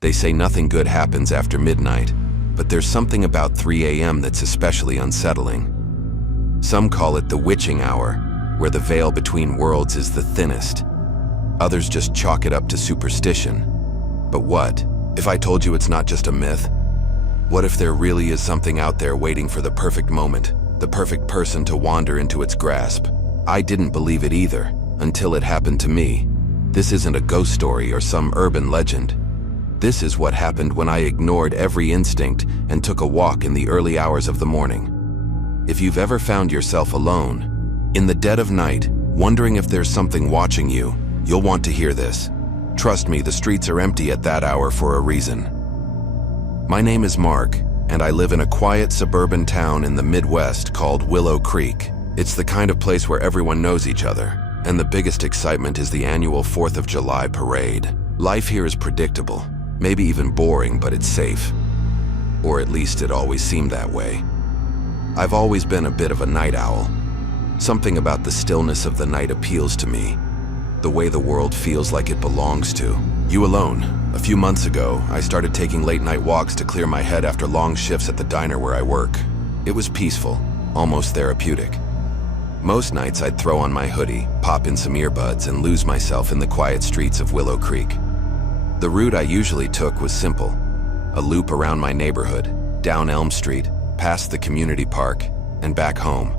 They say nothing good happens after midnight, but there's something about 3 a.m. that's especially unsettling. Some call it the witching hour, where the veil between worlds is the thinnest. Others just chalk it up to superstition. But what if I told you it's not just a myth? What if there really is something out there waiting for the perfect moment, the perfect person to wander into its grasp? I didn't believe it either, until it happened to me. This isn't a ghost story or some urban legend. This is what happened when I ignored every instinct and took a walk in the early hours of the morning. If you've ever found yourself alone, in the dead of night, wondering if there's something watching you, you'll want to hear this. Trust me, the streets are empty at that hour for a reason. My name is Mark, and I live in a quiet suburban town in the Midwest called Willow Creek. It's the kind of place where everyone knows each other, and the biggest excitement is the annual 4th of July parade. Life here is predictable, maybe even boring, but it's safe. Or at least it always seemed that way. I've always been a bit of a night owl. Something about the stillness of the night appeals to me, the way the world feels like it belongs to you alone. A few months ago, I started taking late-night walks to clear my head after long shifts at the diner where I work. It was peaceful, almost therapeutic. Most nights I'd throw on my hoodie, pop in some earbuds, and lose myself in the quiet streets of Willow Creek. The route I usually took was simple: a loop around my neighborhood, down Elm Street, past the community park, and back home.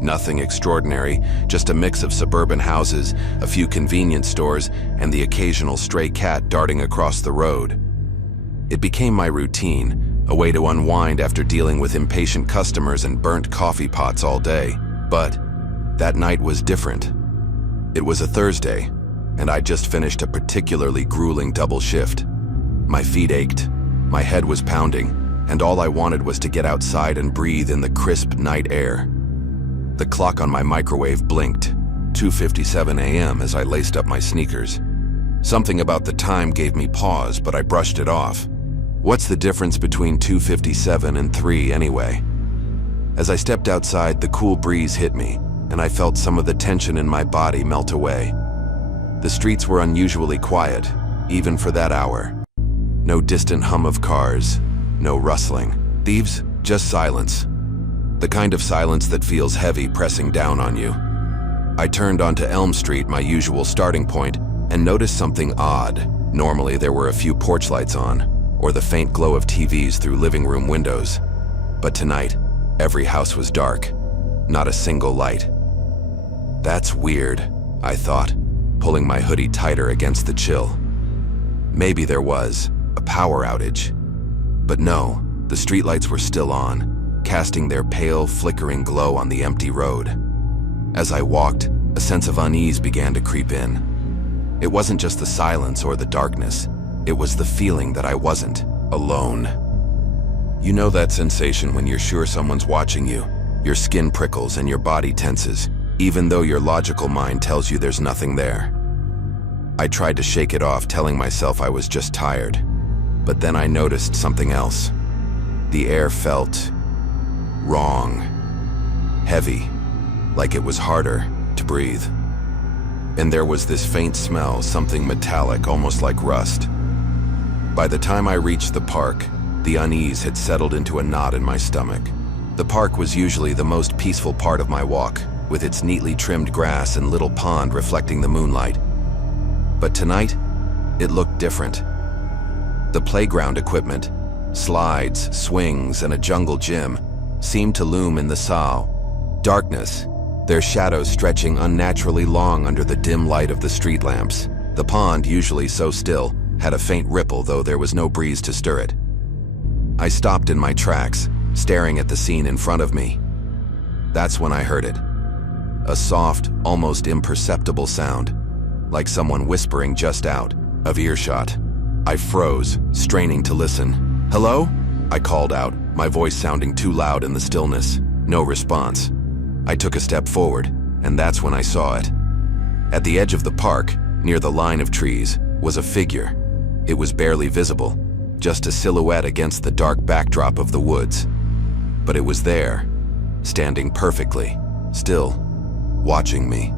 Nothing extraordinary, just a mix of suburban houses, a few convenience stores, and the occasional stray cat darting across the road. It became my routine, a way to unwind after dealing with impatient customers and burnt coffee pots all day. But that night was different. It was a Thursday, and I'd just finished a particularly grueling double shift. My feet ached, my head was pounding, and all I wanted was to get outside and breathe in the crisp night air. The clock on my microwave blinked, 2:57 a.m. as I laced up my sneakers. Something about the time gave me pause, but I brushed it off. What's the difference between 2:57 and 3 anyway? As I stepped outside, the cool breeze hit me, and I felt some of the tension in my body melt away. The streets were unusually quiet, even for that hour. No distant hum of cars, no rustling. Thieves, just silence. The kind of silence that feels heavy pressing down on you. I turned onto Elm Street, my usual starting point, and noticed something odd. Normally there were a few porch lights on, or the faint glow of TVs through living room windows. But tonight, every house was dark, not a single light. That's weird, I thought, pulling my hoodie tighter against the chill. Maybe there was a power outage. But no, the streetlights were still on, casting their pale, flickering glow on the empty road. As I walked, a sense of unease began to creep in. It wasn't just the silence or the darkness. It was the feeling that I wasn't alone. You know that sensation when you're sure someone's watching you. Your skin prickles and your body tenses, even though your logical mind tells you there's nothing there. I tried to shake it off, telling myself I was just tired. But then I noticed something else. The air felt wrong. Heavy, like it was harder to breathe. And there was this faint smell, something metallic, almost like rust. By the time I reached the park, the unease had settled into a knot in my stomach. The park was usually the most peaceful part of my walk, with its neatly trimmed grass and little pond reflecting the moonlight. But tonight, it looked different. The playground equipment, slides, swings, and a jungle gym, seemed to loom in the saw. Darkness, their shadows stretching unnaturally long under the dim light of the street lamps. The pond, usually so still, had a faint ripple, though there was no breeze to stir it. I stopped in my tracks, staring at the scene in front of me. That's when I heard it. A soft, almost imperceptible sound, like someone whispering just out of earshot. I froze, straining to listen. "Hello?" I called out, my voice sounding too loud in the stillness. No response. I took a step forward, and that's when I saw it. At the edge of the park, near the line of trees, was a figure. It was barely visible, just a silhouette against the dark backdrop of the woods. But it was there, standing perfectly, still, watching me.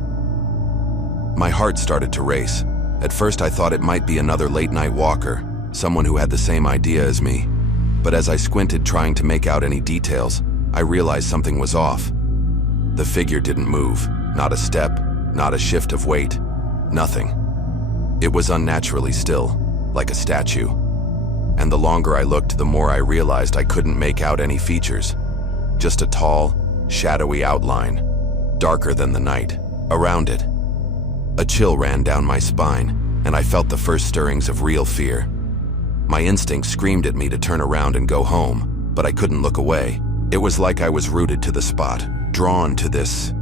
My heart started to race. At first I thought it might be another late-night walker, someone who had the same idea as me. But as I squinted trying to make out any details, I realized something was off. The figure didn't move, not a step, not a shift of weight, nothing. It was unnaturally still, like a statue. And the longer I looked, the more I realized I couldn't make out any features. Just a tall, shadowy outline, darker than the night, around it. A chill ran down my spine, and I felt the first stirrings of real fear. My instinct screamed at me to turn around and go home, but I couldn't look away. It was like I was rooted to the spot, drawn to this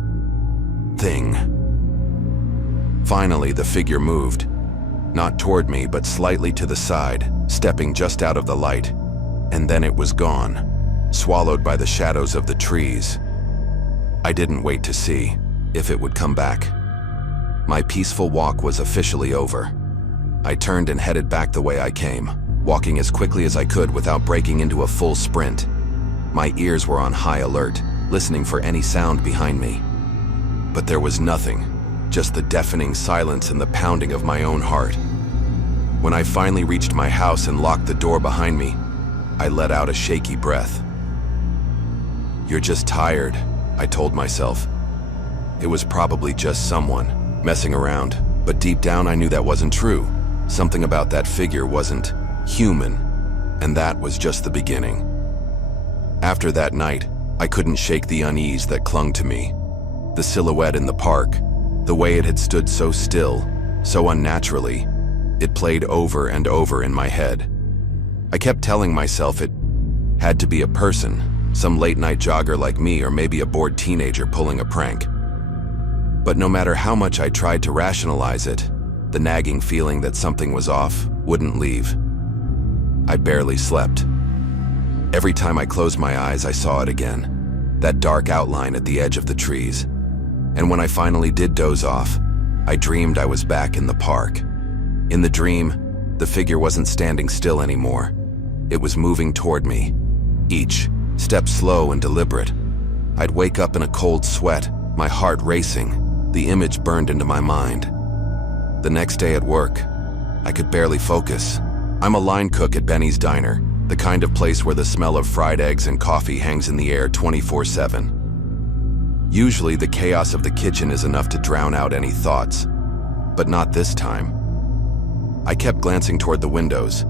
thing. Finally, the figure moved. Not toward me, but slightly to the side, stepping just out of the light. And then it was gone, swallowed by the shadows of the trees. I didn't wait to see if it would come back. My peaceful walk was officially over. I turned and headed back the way I came, walking as quickly as I could without breaking into a full sprint. My ears were on high alert, listening for any sound behind me. But there was nothing, just the deafening silence and the pounding of my own heart. When I finally reached my house and locked the door behind me, I let out a shaky breath. "You're just tired," I told myself. It was probably just someone messing around, but deep down I knew that wasn't true. Something about that figure wasn't human, and that was just the beginning. After that night, I couldn't shake the unease that clung to me. The silhouette in the park, the way it had stood so still, so unnaturally, it played over and over in my head. I kept telling myself it had to be a person, some late-night jogger like me, or maybe a bored teenager pulling a prank. But no matter how much I tried to rationalize it, the nagging feeling that something was off wouldn't leave. I barely slept. Every time I closed my eyes, I saw it again, that dark outline at the edge of the trees. And when I finally did doze off, I dreamed I was back in the park. In the dream, the figure wasn't standing still anymore. It was moving toward me, each step slow and deliberate. I'd wake up in a cold sweat, my heart racing, the image burned into my mind. The next day at work, I could barely focus. I'm a line cook at Benny's Diner, the kind of place where the smell of fried eggs and coffee hangs in the air 24/7. Usually the chaos of the kitchen is enough to drown out any thoughts, but not this time. I kept glancing toward the windows,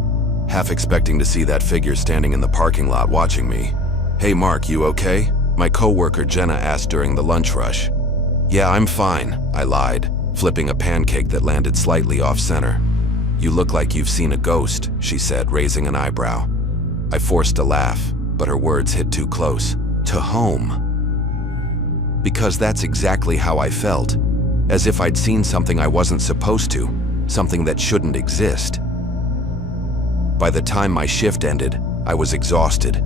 half expecting to see that figure standing in the parking lot watching me. "Hey Mark, you okay?" my coworker Jenna asked during the lunch rush. "Yeah, I'm fine," I lied, flipping a pancake that landed slightly off-center. "You look like you've seen a ghost," she said, raising an eyebrow. I forced a laugh, but her words hit too close to home. Because that's exactly how I felt, as if I'd seen something I wasn't supposed to, something that shouldn't exist. By the time my shift ended, I was exhausted.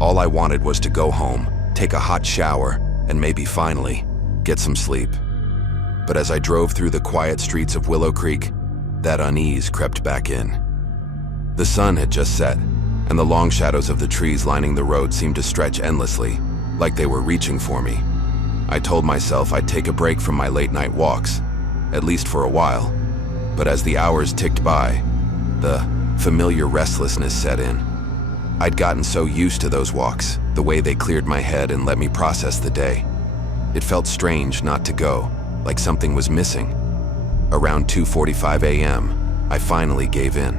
All I wanted was to go home, take a hot shower, and maybe finally get some sleep. But as I drove through the quiet streets of Willow Creek, that unease crept back in. The sun had just set, and the long shadows of the trees lining the road seemed to stretch endlessly, like they were reaching for me. I told myself I'd take a break from my late-night walks, at least for a while. But as the hours ticked by, the familiar restlessness set in. I'd gotten so used to those walks, the way they cleared my head and let me process the day. It felt strange not to go, like something was missing. Around 2:45 a.m., I finally gave in.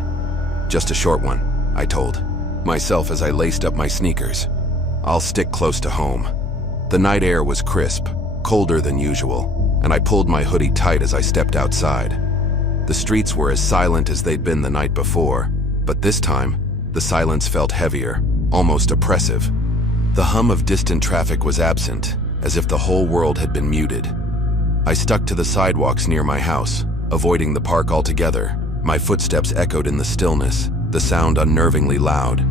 "Just a short one," I told myself as I laced up my sneakers. "I'll stick close to home." The night air was crisp, colder than usual, and I pulled my hoodie tight as I stepped outside. The streets were as silent as they'd been the night before, but this time, the silence felt heavier, almost oppressive. The hum of distant traffic was absent, as if the whole world had been muted. I stuck to the sidewalks near my house, avoiding the park altogether. My footsteps echoed in the stillness, the sound unnervingly loud.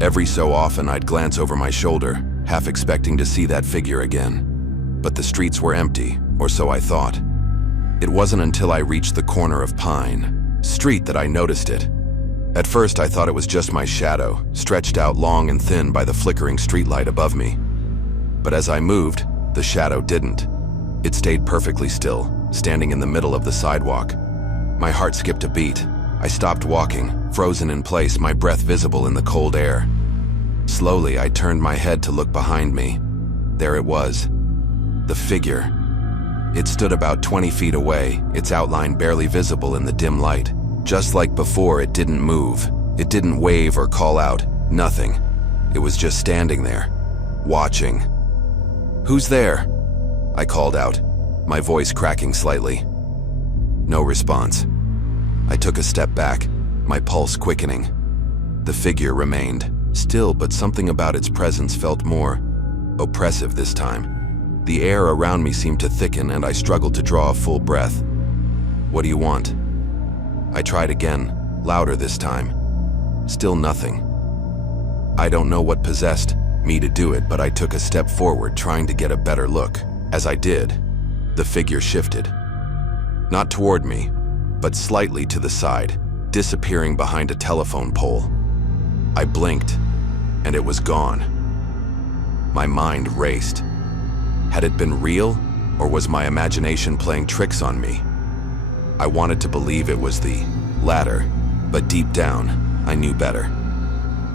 Every so often I'd glance over my shoulder, half expecting to see that figure again. But the streets were empty, or so I thought. It wasn't until I reached the corner of Pine Street that I noticed it. At first I thought it was just my shadow, stretched out long and thin by the flickering streetlight above me. But as I moved, the shadow didn't. It stayed perfectly still, standing in the middle of the sidewalk. My heart skipped a beat. I stopped walking, frozen in place, my breath visible in the cold air. Slowly, I turned my head to look behind me. There it was. The figure. It stood about 20 feet away, its outline barely visible in the dim light. Just like before, it didn't move. It didn't wave or call out. Nothing. It was just standing there, watching. "Who's there?" I called out, my voice cracking slightly. No response. I took a step back, my pulse quickening. The figure remained, still, but something about its presence felt more oppressive this time. The air around me seemed to thicken and I struggled to draw a full breath. "What do you want?" I tried again, louder this time. Still nothing. I don't know what possessed me to do it, but I took a step forward, trying to get a better look. As I did, the figure shifted. Not toward me, but slightly to the side, disappearing behind a telephone pole. I blinked, and it was gone. My mind raced. Had it been real, or was my imagination playing tricks on me? I wanted to believe it was the latter, but deep down, I knew better.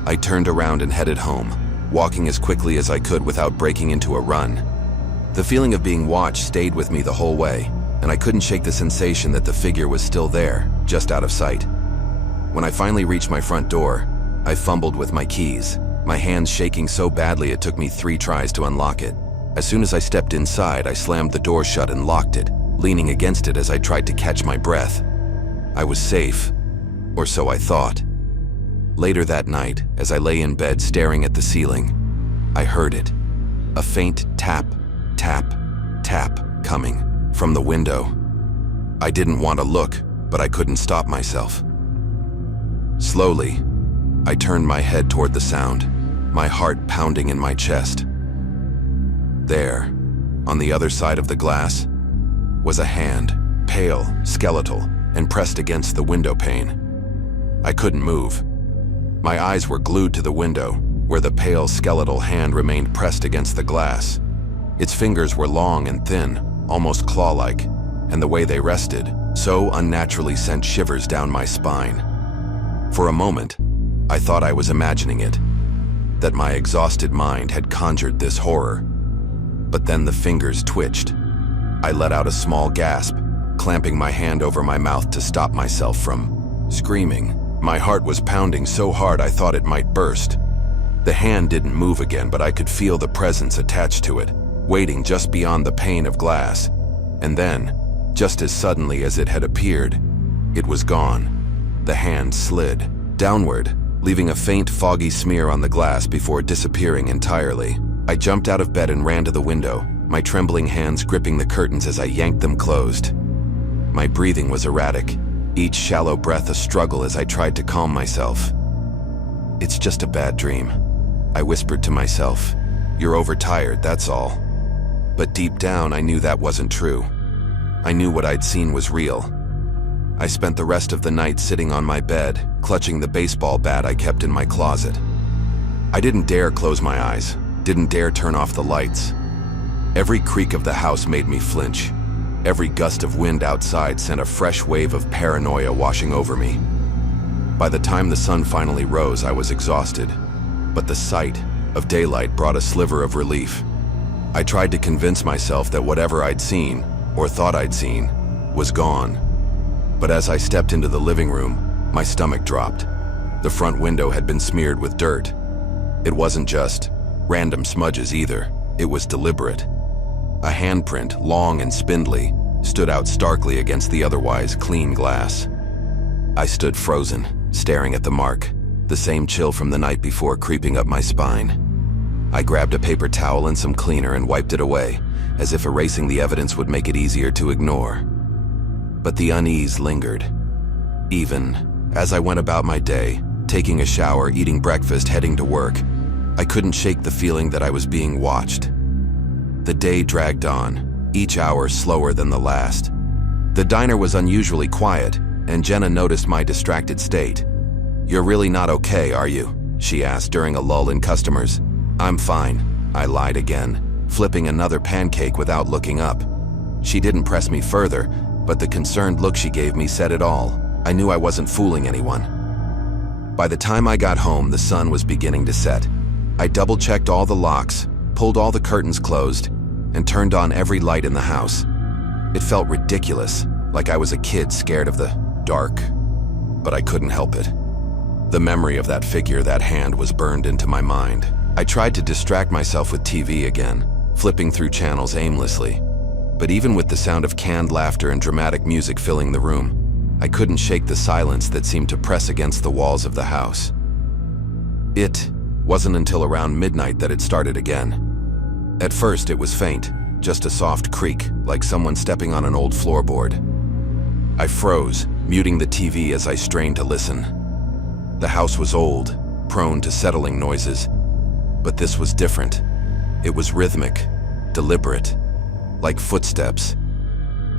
I turned around and headed home, walking as quickly as I could without breaking into a run. The feeling of being watched stayed with me the whole way, and I couldn't shake the sensation that the figure was still there, just out of sight. When I finally reached my front door, I fumbled with my keys, my hands shaking so badly it took me 3 tries to unlock it. As soon as I stepped inside, I slammed the door shut and locked it, leaning against it as I tried to catch my breath. I was safe, or so I thought. Later that night, as I lay in bed staring at the ceiling, I heard it. A faint tap, tap, tap coming from the window. I didn't want to look, but I couldn't stop myself. Slowly, I turned my head toward the sound, my heart pounding in my chest. There, on the other side of the glass, was a hand, pale, skeletal, and pressed against the window pane. I couldn't move. My eyes were glued to the window, where the pale, skeletal hand remained pressed against the glass. Its fingers were long and thin, almost claw-like, and the way they rested so unnaturally sent shivers down my spine. For a moment, I thought I was imagining it, that my exhausted mind had conjured this horror. But then the fingers twitched. I let out a small gasp, clamping my hand over my mouth to stop myself from screaming. My heart was pounding so hard I thought it might burst. The hand didn't move again, but I could feel the presence attached to it, waiting just beyond the pane of glass. And then, just as suddenly as it had appeared, it was gone. The hand slid downward, leaving a faint, foggy smear on the glass before disappearing entirely. I jumped out of bed and ran to the window, my trembling hands gripping the curtains as I yanked them closed. My breathing was erratic, each shallow breath a struggle as I tried to calm myself. "It's just a bad dream," I whispered to myself. "You're overtired, that's all." But deep down, I knew that wasn't true. I knew what I'd seen was real. I spent the rest of the night sitting on my bed, clutching the baseball bat I kept in my closet. I didn't dare close my eyes, didn't dare turn off the lights. Every creak of the house made me flinch. Every gust of wind outside sent a fresh wave of paranoia washing over me. By the time the sun finally rose, I was exhausted, but the sight of daylight brought a sliver of relief. I tried to convince myself that whatever I'd seen, or thought I'd seen, was gone. But as I stepped into the living room, my stomach dropped. The front window had been smeared with dirt. It wasn't just random smudges either, it was deliberate. A handprint, long and spindly, stood out starkly against the otherwise clean glass. I stood frozen, staring at the mark, the same chill from the night before creeping up my spine. I grabbed a paper towel and some cleaner and wiped it away, as if erasing the evidence would make it easier to ignore. But the unease lingered. Even as I went about my day, taking a shower, eating breakfast, heading to work, I couldn't shake the feeling that I was being watched. The day dragged on, each hour slower than the last. The diner was unusually quiet, and Jenna noticed my distracted state. "You're really not okay, are you?" she asked during a lull in customers. "I'm fine," I lied again, flipping another pancake without looking up. She didn't press me further, but the concerned look she gave me said it all. I knew I wasn't fooling anyone. By the time I got home, the sun was beginning to set. I double-checked all the locks, pulled all the curtains closed, and turned on every light in the house. It felt ridiculous, like I was a kid scared of the dark, but I couldn't help it. The memory of that figure, that hand, was burned into my mind. I tried to distract myself with TV again, flipping through channels aimlessly. But even with the sound of canned laughter and dramatic music filling the room, I couldn't shake the silence that seemed to press against the walls of the house. It wasn't until around midnight that it started again. At first, it was faint, just a soft creak, like someone stepping on an old floorboard. I froze, muting the TV as I strained to listen. The house was old, prone to settling noises, but this was different. It was rhythmic, deliberate, like footsteps.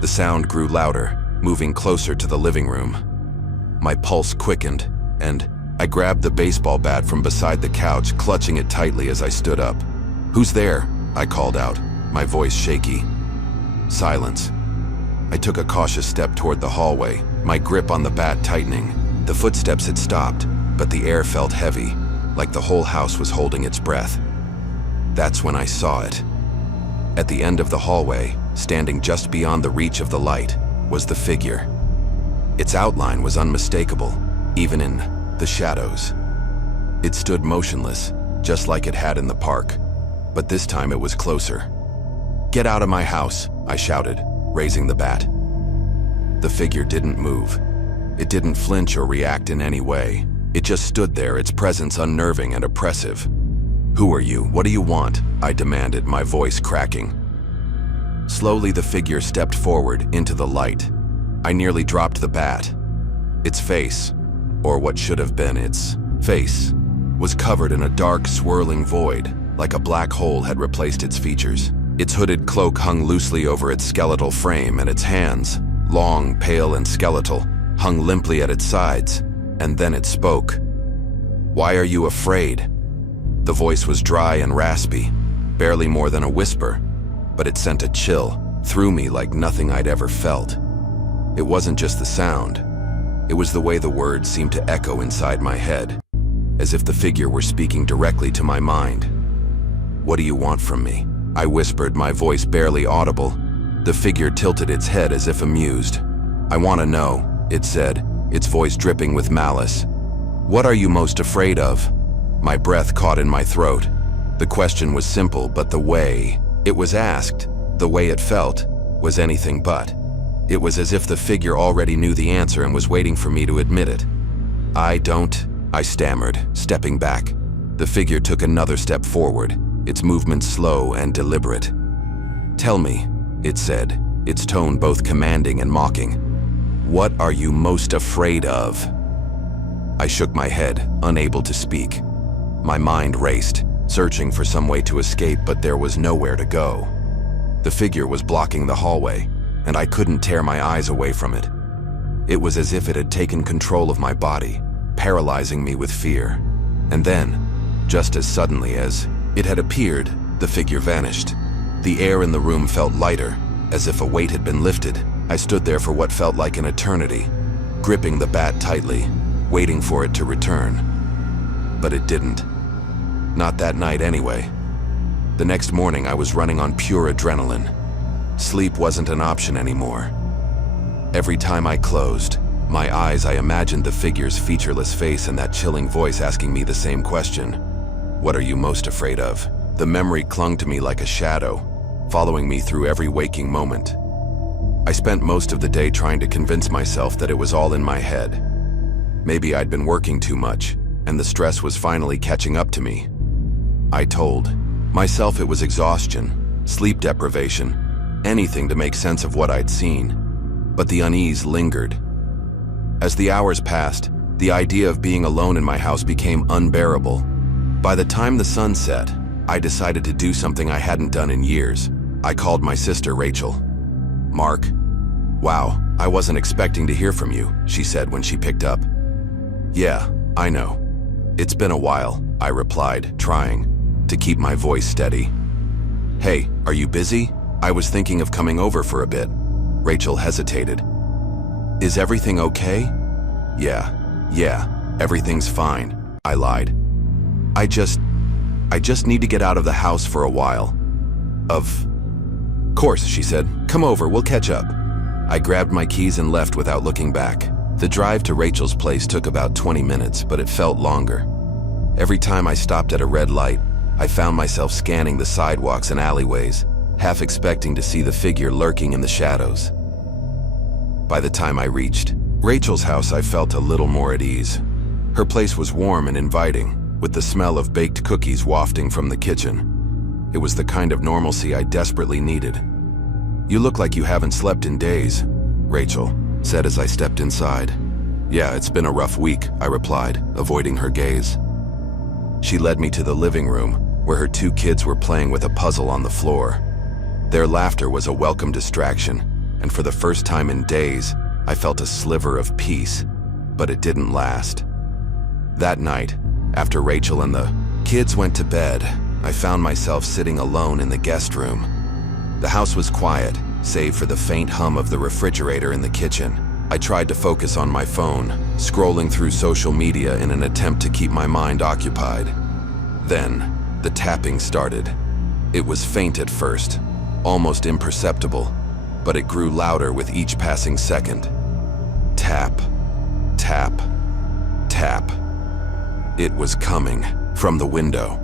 The sound grew louder, moving closer to the living room. My pulse quickened, and I grabbed the baseball bat from beside the couch, clutching it tightly as I stood up. "Who's there?" I called out, my voice shaky. Silence. I took a cautious step toward the hallway, my grip on the bat tightening. The footsteps had stopped, but the air felt heavy, like the whole house was holding its breath. That's when I saw it. At the end of the hallway, standing just beyond the reach of the light, was the figure. Its outline was unmistakable, even in the shadows. It stood motionless, just like it had in the park, but this time it was closer. "Get out of my house," I shouted, raising the bat. The figure didn't move. It didn't flinch or react in any way. It just stood there, its presence unnerving and oppressive. "Who are you? What do you want?" I demanded, my voice cracking. Slowly, the figure stepped forward into the light. I nearly dropped the bat. Its face, or what should have been its face, was covered in a dark, swirling void, like a black hole had replaced its features. Its hooded cloak hung loosely over its skeletal frame, and its hands, long, pale, and skeletal, hung limply at its sides. And then it spoke. "Why are you afraid?" The voice was dry and raspy, barely more than a whisper, but it sent a chill through me like nothing I'd ever felt. It wasn't just the sound. It was the way the words seemed to echo inside my head, as if the figure were speaking directly to my mind. "What do you want from me?" I whispered, my voice barely audible. The figure tilted its head as if amused. "I want to know," it said, its voice dripping with malice. "What are you most afraid of?" My breath caught in my throat. The question was simple, but the way it was asked, the way it felt, was anything but. It was as if the figure already knew the answer and was waiting for me to admit it. I stammered, stepping back. The figure took another step forward, its movement slow and deliberate. "Tell me," it said, its tone both commanding and mocking. "What are you most afraid of?" I shook my head, unable to speak. My mind raced, searching for some way to escape, but there was nowhere to go. The figure was blocking the hallway, and I couldn't tear my eyes away from it. It was as if it had taken control of my body, paralyzing me with fear. And then, just as suddenly as it had appeared, the figure vanished. The air in the room felt lighter, as if a weight had been lifted. I stood there for what felt like an eternity, gripping the bat tightly, waiting for it to return. But it didn't. Not that night anyway. The next morning I was running on pure adrenaline. Sleep wasn't an option anymore. Every time I closed my eyes, I imagined the figure's featureless face and that chilling voice asking me the same question. "What are you most afraid of?" The memory clung to me like a shadow, following me through every waking moment. I spent most of the day trying to convince myself that it was all in my head. Maybe I'd been working too much, and the stress was finally catching up to me. I told myself it was exhaustion, sleep deprivation, anything to make sense of what I'd seen. But the unease lingered. As the hours passed, the idea of being alone in my house became unbearable. By the time the sun set, I decided to do something I hadn't done in years. I called my sister, Rachel. "Mark, wow, I wasn't expecting to hear from you," she said when she picked up. "Yeah, I know. It's been a while," I replied, trying to keep my voice steady. "Hey, are you busy? I was thinking of coming over for a bit." Rachel hesitated. "Is everything okay?" Yeah, everything's fine, I lied. I just need to get out of the house for a while. Of course, she said. Come over, we'll catch up. I grabbed my keys and left without looking back. The drive to Rachel's place took about 20 minutes, but it felt longer. Every time I stopped at a red light, I found myself scanning the sidewalks and alleyways, half expecting to see the figure lurking in the shadows. By the time I reached Rachel's house, I felt a little more at ease. Her place was warm and inviting, with the smell of baked cookies wafting from the kitchen. It was the kind of normalcy I desperately needed. You look like you haven't slept in days, Rachel said as I stepped inside. Yeah, it's been a rough week, I replied, avoiding her gaze. She led me to the living room, where her two kids were playing with a puzzle on the floor. Their laughter was a welcome distraction, and for the first time in days, I felt a sliver of peace, but it didn't last. That night, after Rachel and the kids went to bed, I found myself sitting alone in the guest room. The house was quiet, save for the faint hum of the refrigerator in the kitchen. I tried to focus on my phone, scrolling through social media in an attempt to keep my mind occupied. Then, the tapping started. It was faint at first, almost imperceptible, but it grew louder with each passing second. Tap, tap, tap. It was coming from the window.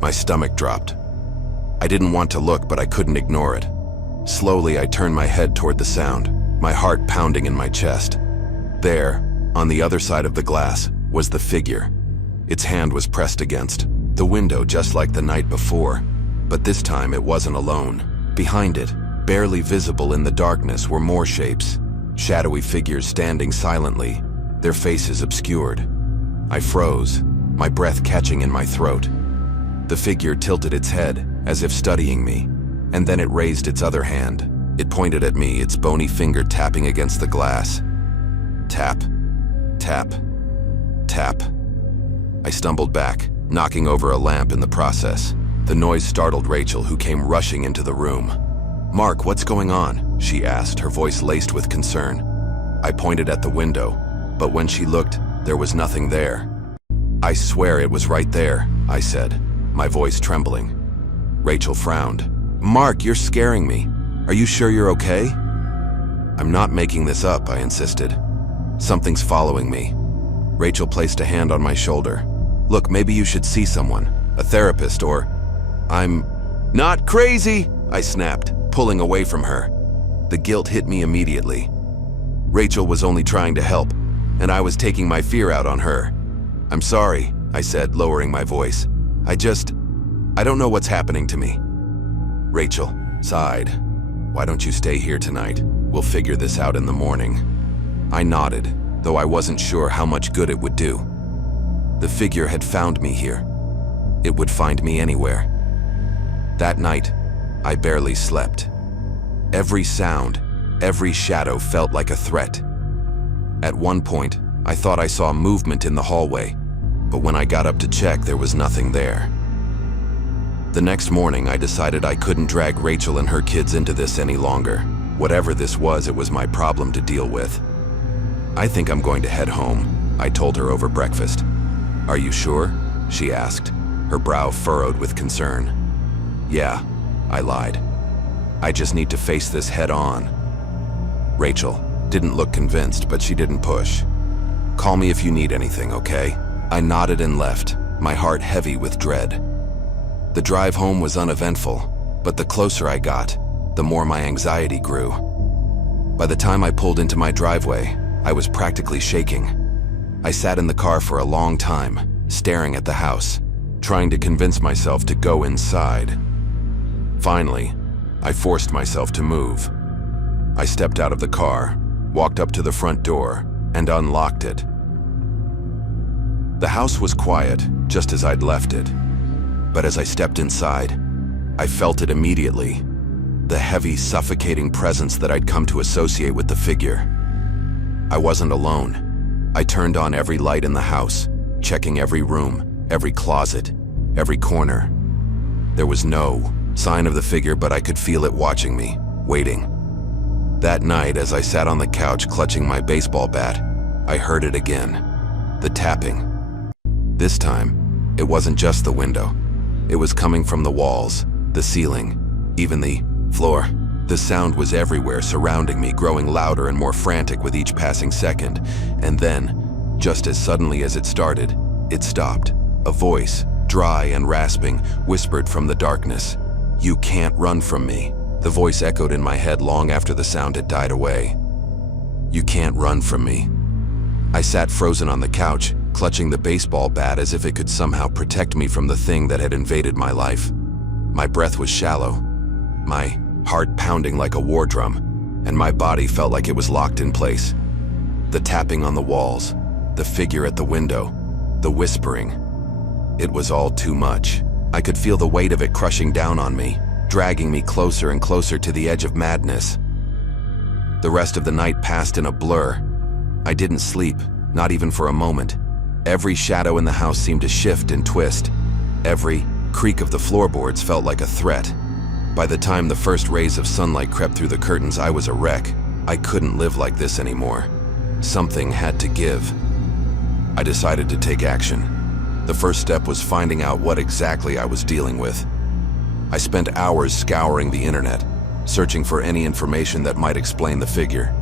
My stomach dropped. I didn't want to look, but I couldn't ignore it. Slowly, I turned my head toward the sound, my heart pounding in my chest. There, on the other side of the glass, was the figure. Its hand was pressed against the window just like the night before, but this time it wasn't alone. Behind it, barely visible in the darkness, were more shapes, shadowy figures standing silently, their faces obscured. I froze, my breath catching in my throat. The figure tilted its head, as if studying me, and then it raised its other hand. It pointed at me, its bony finger tapping against the glass. Tap, tap, tap. I stumbled back, knocking over a lamp in the process. The noise startled Rachel, who came rushing into the room. Mark, what's going on? She asked, her voice laced with concern. I pointed at the window, but when she looked, there was nothing there. I swear it was right there, I said, my voice trembling. Rachel frowned. Mark, you're scaring me. Are you sure you're okay? I'm not making this up, I insisted. Something's following me. Rachel placed a hand on my shoulder. Look, maybe you should see someone, a therapist, or... I'm not crazy, I snapped, pulling away from her. The guilt hit me immediately. Rachel was only trying to help, and I was taking my fear out on her. I'm sorry, I said, lowering my voice. I don't know what's happening to me. Rachel sighed. Why don't you stay here tonight? We'll figure this out in the morning. I nodded, though I wasn't sure how much good it would do. The figure had found me here. It would find me anywhere. That night, I barely slept. Every sound, every shadow felt like a threat. At one point, I thought I saw movement in the hallway, but when I got up to check, there was nothing there. The next morning, I decided I couldn't drag Rachel and her kids into this any longer. Whatever this was, it was my problem to deal with. I think I'm going to head home, I told her over breakfast. Are you sure? She asked, her brow furrowed with concern. Yeah, I lied. I just need to face this head on. Rachel didn't look convinced, but she didn't push. Call me if you need anything, okay? I nodded and left, my heart heavy with dread. The drive home was uneventful, but the closer I got, the more my anxiety grew. By the time I pulled into my driveway, I was practically shaking. I sat in the car for a long time, staring at the house, trying to convince myself to go inside. Finally, I forced myself to move. I stepped out of the car, walked up to the front door, and unlocked it. The house was quiet, just as I'd left it. But as I stepped inside, I felt it immediately. The heavy, suffocating presence that I'd come to associate with the figure. I wasn't alone. I turned on every light in the house, checking every room, every closet, every corner. There was no sign of the figure, but I could feel it watching me, waiting. That night, as I sat on the couch clutching my baseball bat, I heard it again. The tapping. This time, it wasn't just the window. It was coming from the walls, the ceiling, even the floor. The sound was everywhere, surrounding me, growing louder and more frantic with each passing second. And then, just as suddenly as it started, it stopped. A voice, dry and rasping, whispered from the darkness, "You can't run from me." The voice echoed in my head long after the sound had died away. "You can't run from me." I sat frozen on the couch, clutching the baseball bat as if it could somehow protect me from the thing that had invaded my life. My breath was shallow, my heart pounding like a war drum, and my body felt like it was locked in place. The tapping on the walls, the figure at the window, the whispering. It was all too much. I could feel the weight of it crushing down on me, dragging me closer and closer to the edge of madness. The rest of the night passed in a blur. I didn't sleep, not even for a moment. Every shadow in the house seemed to shift and twist. Every creak of the floorboards felt like a threat. By the time the first rays of sunlight crept through the curtains, I was a wreck. I couldn't live like this anymore. Something had to give. I decided to take action. The first step was finding out what exactly I was dealing with. I spent hours scouring the internet, searching for any information that might explain the figure.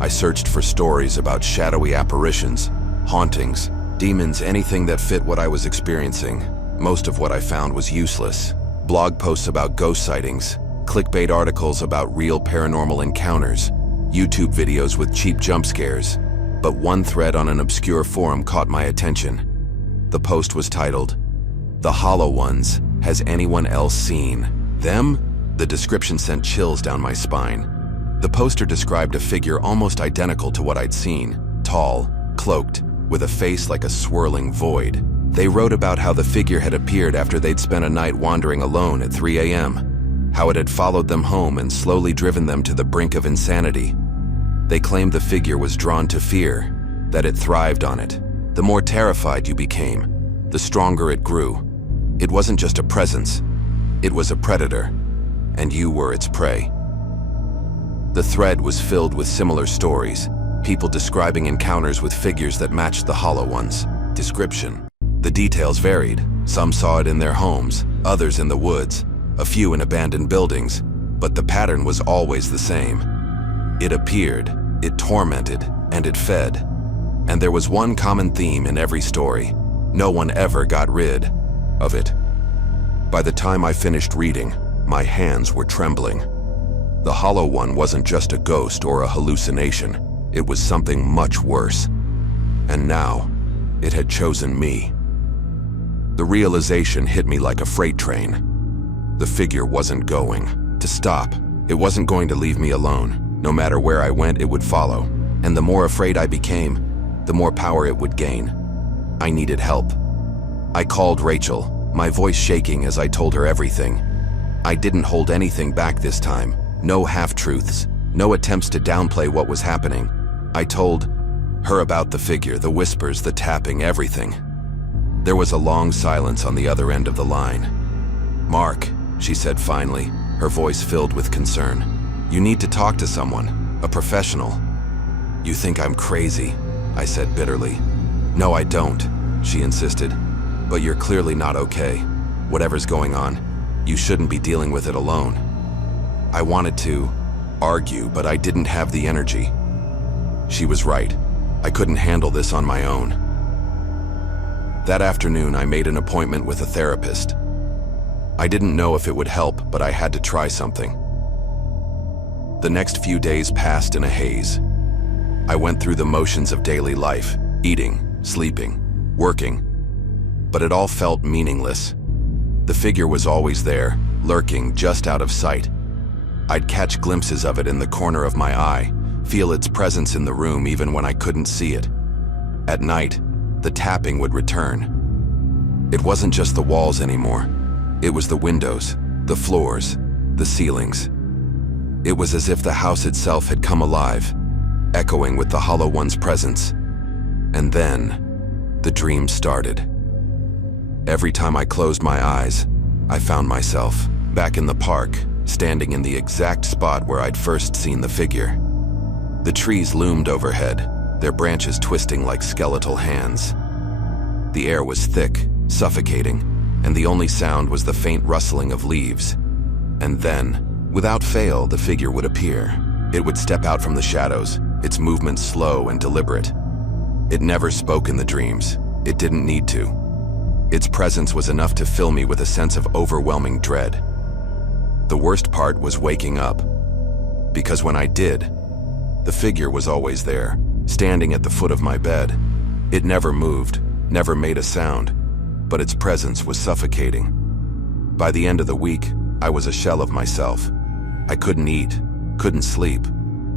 I searched for stories about shadowy apparitions, hauntings, demons, anything that fit what I was experiencing. Most of what I found was useless. Blog posts about ghost sightings, clickbait articles about real paranormal encounters, YouTube videos with cheap jump scares. But one thread on an obscure forum caught my attention. The post was titled, "The Hollow Ones. Has anyone else seen them?" The description sent chills down my spine. The poster described a figure almost identical to what I'd seen, tall, cloaked, with a face like a swirling void. They wrote about how the figure had appeared after they'd spent a night wandering alone at 3 a.m., how it had followed them home and slowly driven them to the brink of insanity. They claimed the figure was drawn to fear, that it thrived on it. The more terrified you became, the stronger it grew. It wasn't just a presence, it was a predator, and you were its prey. The thread was filled with similar stories, people describing encounters with figures that matched the Hollow Ones' description. The details varied. Some saw it in their homes, others in the woods, a few in abandoned buildings, but the pattern was always the same. It appeared, it tormented, and it fed. And there was one common theme in every story. No one ever got rid of it. By the time I finished reading, my hands were trembling. The Hollow One wasn't just a ghost or a hallucination. It was something much worse. And now, it had chosen me. The realization hit me like a freight train. The figure wasn't going to stop. It wasn't going to leave me alone. No matter where I went, it would follow. And the more afraid I became, the more power it would gain. I needed help. I called Rachel, my voice shaking as I told her everything. I didn't hold anything back this time. No half-truths, no attempts to downplay what was happening. I told her about the figure, the whispers, the tapping, everything. There was a long silence on the other end of the line. "Mark," she said finally, her voice filled with concern. "You need to talk to someone, a professional." "You think I'm crazy," I said bitterly. "No, I don't," she insisted. "But you're clearly not okay. Whatever's going on, you shouldn't be dealing with it alone." I wanted to argue, but I didn't have the energy. She was right. I couldn't handle this on my own. That afternoon, I made an appointment with a therapist. I didn't know if it would help, but I had to try something. The next few days passed in a haze. I went through the motions of daily life, eating, sleeping, working, but it all felt meaningless. The figure was always there, lurking just out of sight. I'd catch glimpses of it in the corner of my eye, feel its presence in the room even when I couldn't see it. At night, the tapping would return. It wasn't just the walls anymore. It was the windows, the floors, the ceilings. It was as if the house itself had come alive, echoing with the Hollow One's presence. And then, the dream started. Every time I closed my eyes, I found myself back in the park, standing in the exact spot where I'd first seen the figure. The trees loomed overhead, their branches twisting like skeletal hands. The air was thick, suffocating, and the only sound was the faint rustling of leaves. And then, without fail, the figure would appear. It would step out from the shadows, its movements slow and deliberate. It never spoke in the dreams. It didn't need to. Its presence was enough to fill me with a sense of overwhelming dread. The worst part was waking up. Because when I did, the figure was always there, standing at the foot of my bed. It never moved, never made a sound, but its presence was suffocating. By the end of the week, I was a shell of myself. I couldn't eat, couldn't sleep,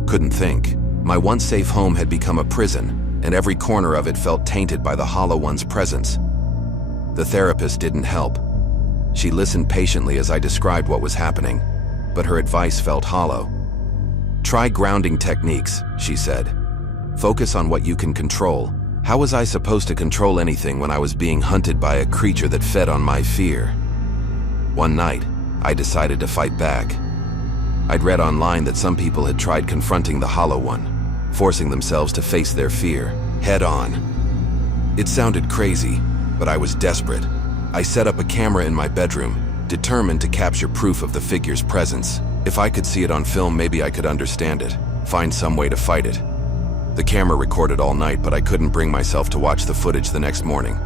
couldn't think. My once safe home had become a prison, and every corner of it felt tainted by the Hollow One's presence. The therapist didn't help. She listened patiently as I described what was happening, but her advice felt hollow. Try grounding techniques, she said. Focus on what you can control. How was I supposed to control anything when I was being hunted by a creature that fed on my fear? One night, I decided to fight back. I'd read online that some people had tried confronting the Hollow One, forcing themselves to face their fear, head on. It sounded crazy, but I was desperate. I set up a camera in my bedroom, determined to capture proof of the figure's presence. If I could see it on film, maybe I could understand it, find some way to fight it. The camera recorded all night, but I couldn't bring myself to watch the footage the next morning.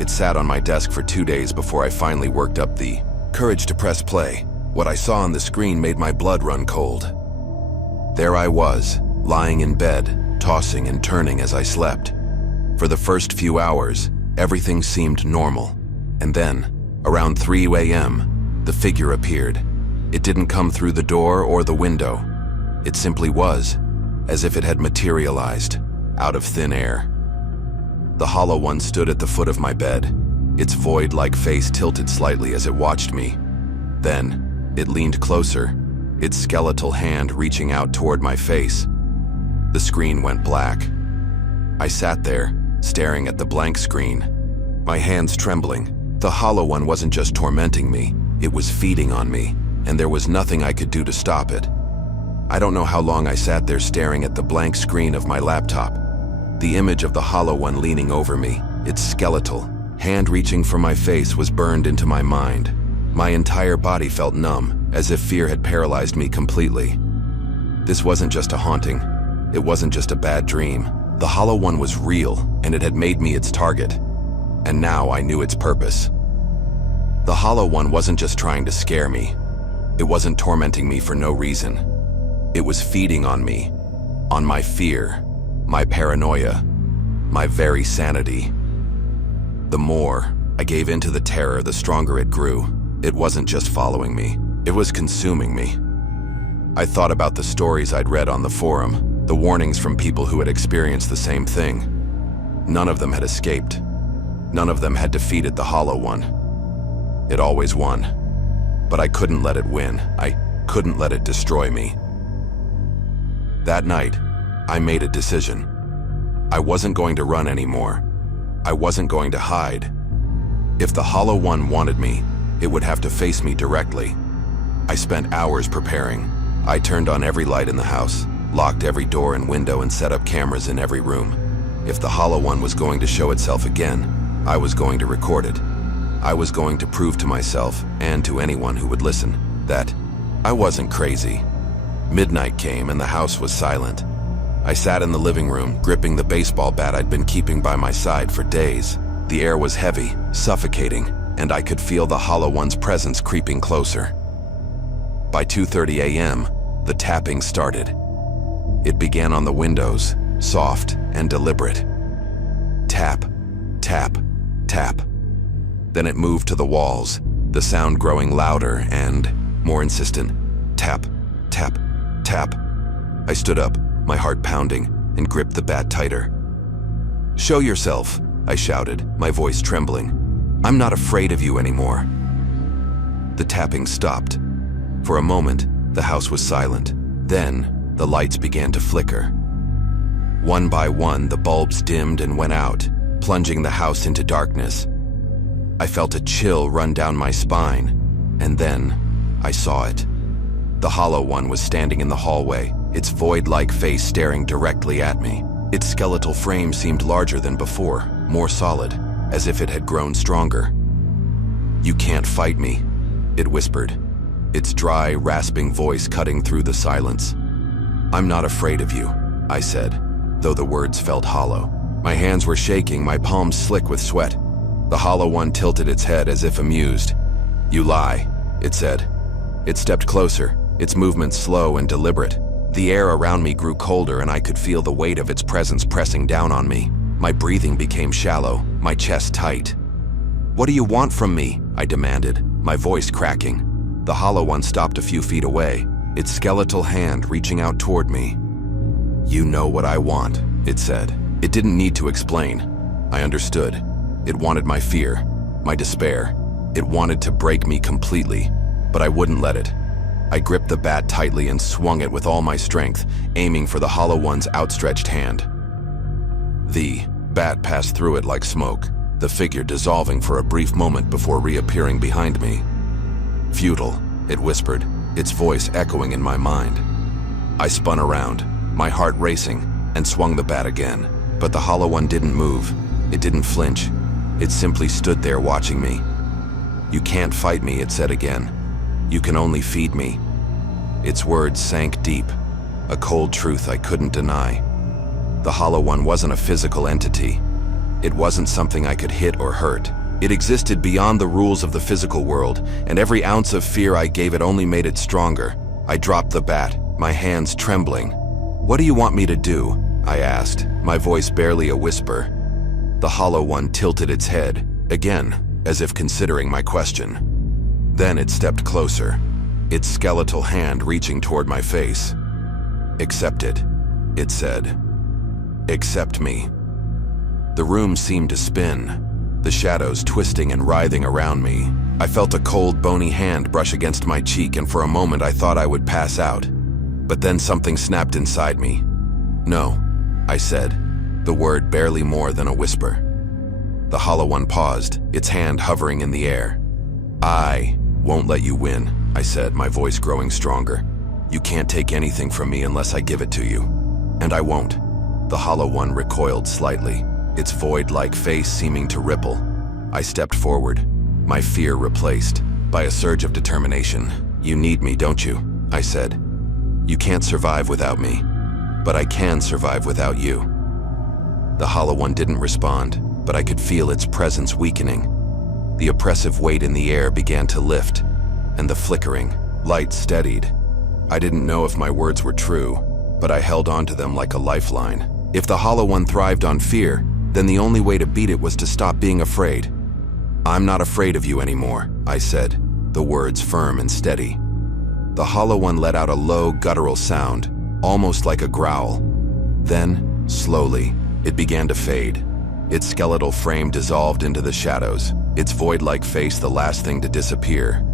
It sat on my desk for 2 days before I finally worked up the courage to press play. What I saw on the screen made my blood run cold. There I was, lying in bed, tossing and turning as I slept. For the first few hours, everything seemed normal. And then, around 3 a.m., the figure appeared. It didn't come through the door or the window. It simply was, as if it had materialized, out of thin air. The Hollow One stood at the foot of my bed, its void-like face tilted slightly as it watched me. Then, it leaned closer, its skeletal hand reaching out toward my face. The screen went black. I sat there, staring at the blank screen, my hands trembling. The Hollow One wasn't just tormenting me, it was feeding on me, and there was nothing I could do to stop it. I don't know how long I sat there staring at the blank screen of my laptop. The image of the Hollow One leaning over me, its skeletal hand reaching for my face, was burned into my mind. My entire body felt numb, as if fear had paralyzed me completely. This wasn't just a haunting. It wasn't just a bad dream. The Hollow One was real, and it had made me its target. And now I knew its purpose. The Hollow One wasn't just trying to scare me. It wasn't tormenting me for no reason. It was feeding on me, on my fear, my paranoia, my very sanity. The more I gave into the terror, the stronger it grew. It wasn't just following me, it was consuming me. I thought about the stories I'd read on the forum, the warnings from people who had experienced the same thing. None of them had escaped. None of them had defeated the Hollow One. It always won. But I couldn't let it win. I couldn't let it destroy me. That night, I made a decision. I wasn't going to run anymore. I wasn't going to hide. If the Hollow One wanted me, it would have to face me directly. I spent hours preparing. I turned on every light in the house, locked every door and window, and set up cameras in every room. If the Hollow One was going to show itself again, I was going to record it. I was going to prove to myself, and to anyone who would listen, that I wasn't crazy. Midnight came and the house was silent. I sat in the living room, gripping the baseball bat I'd been keeping by my side for days. The air was heavy, suffocating, and I could feel the Hollow One's presence creeping closer. By 2:30 a.m., the tapping started. It began on the windows, soft and deliberate. Tap, tap, tap. Then it moved to the walls, the sound growing louder and more insistent. Tap, tap, tap. I stood up, my heart pounding, and gripped the bat tighter. "Show yourself," I shouted, my voice trembling. "I'm not afraid of you anymore." The tapping stopped. For a moment, the house was silent. Then, the lights began to flicker. One by one, the bulbs dimmed and went out, plunging the house into darkness. I felt a chill run down my spine, and then I saw it. The Hollow One was standing in the hallway, its void-like face staring directly at me. Its skeletal frame seemed larger than before, more solid, as if it had grown stronger. "You can't fight me," it whispered, its dry, rasping voice cutting through the silence. "I'm not afraid of you," I said, though the words felt hollow. My hands were shaking, my palms slick with sweat. The hollow one tilted its head as if amused. "You lie," it said. It stepped closer, its movements slow and deliberate. The air around me grew colder and I could feel the weight of its presence pressing down on me. My breathing became shallow, my chest tight. "What do you want from me?" I demanded, my voice cracking. The hollow one stopped a few feet away, its skeletal hand reaching out toward me. "You know what I want," it said. It didn't need to explain. I understood. It wanted my fear, my despair. It wanted to break me completely, but I wouldn't let it. I gripped the bat tightly and swung it with all my strength, aiming for the hollow one's outstretched hand. The bat passed through it like smoke, the figure dissolving for a brief moment before reappearing behind me. "Futile," it whispered, its voice echoing in my mind. I spun around, my heart racing, and swung the bat again. But the hollow one didn't move. It didn't flinch. It simply stood there watching me. "You can't fight me," it said again. "You can only feed me." Its words sank deep, a cold truth I couldn't deny. The hollow one wasn't a physical entity. It wasn't something I could hit or hurt. It existed beyond the rules of the physical world, and every ounce of fear I gave it only made it stronger. I dropped the bat, my hands trembling. "What do you want me to do?" I asked, my voice barely a whisper. The hollow one tilted its head, again, as if considering my question. Then it stepped closer, its skeletal hand reaching toward my face. "Accept it," it said. "Accept me." The room seemed to spin, the shadows twisting and writhing around me. I felt a cold, bony hand brush against my cheek, and for a moment I thought I would pass out. But then something snapped inside me. "No," I said, the word barely more than a whisper. The hollow one paused, its hand hovering in the air. "I won't let you win," I said, my voice growing stronger. "You can't take anything from me unless I give it to you. And I won't." The hollow one recoiled slightly, its void-like face seeming to ripple. I stepped forward, my fear replaced by a surge of determination. "You need me, don't you?" I said. "You can't survive without me. But I can survive without you." The hollow one didn't respond, but I could feel its presence weakening. The oppressive weight in the air began to lift, and the flickering light steadied. I didn't know if my words were true, but I held on to them like a lifeline. If the hollow one thrived on fear, then the only way to beat it was to stop being afraid. "I'm not afraid of you anymore," I said, the words firm and steady. The hollow one let out a low, guttural sound, almost like a growl. Then, slowly, it began to fade. Its skeletal frame dissolved into the shadows, its void-like face the last thing to disappear.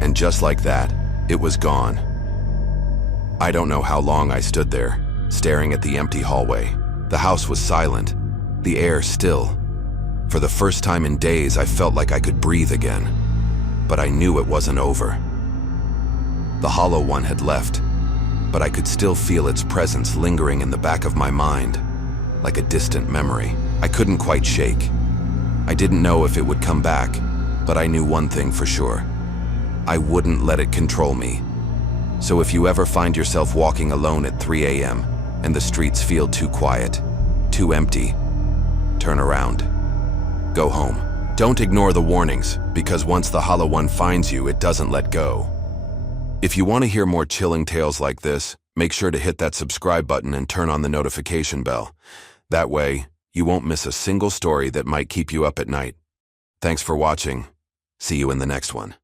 And just like that, it was gone. I don't know how long I stood there, staring at the empty hallway. The house was silent, the air still. For the first time in days, I felt like I could breathe again. But I knew it wasn't over. The hollow one had left, but I could still feel its presence lingering in the back of my mind, like a distant memory I couldn't quite shake. I didn't know if it would come back, but I knew one thing for sure. I wouldn't let it control me. So if you ever find yourself walking alone at 3 a.m. and the streets feel too quiet, too empty, turn around. Go home. Don't ignore the warnings, because once the hollow one finds you, it doesn't let go. If you want to hear more chilling tales like this, make sure to hit that subscribe button and turn on the notification bell. That way, you won't miss a single story that might keep you up at night. Thanks for watching. See you in the next one.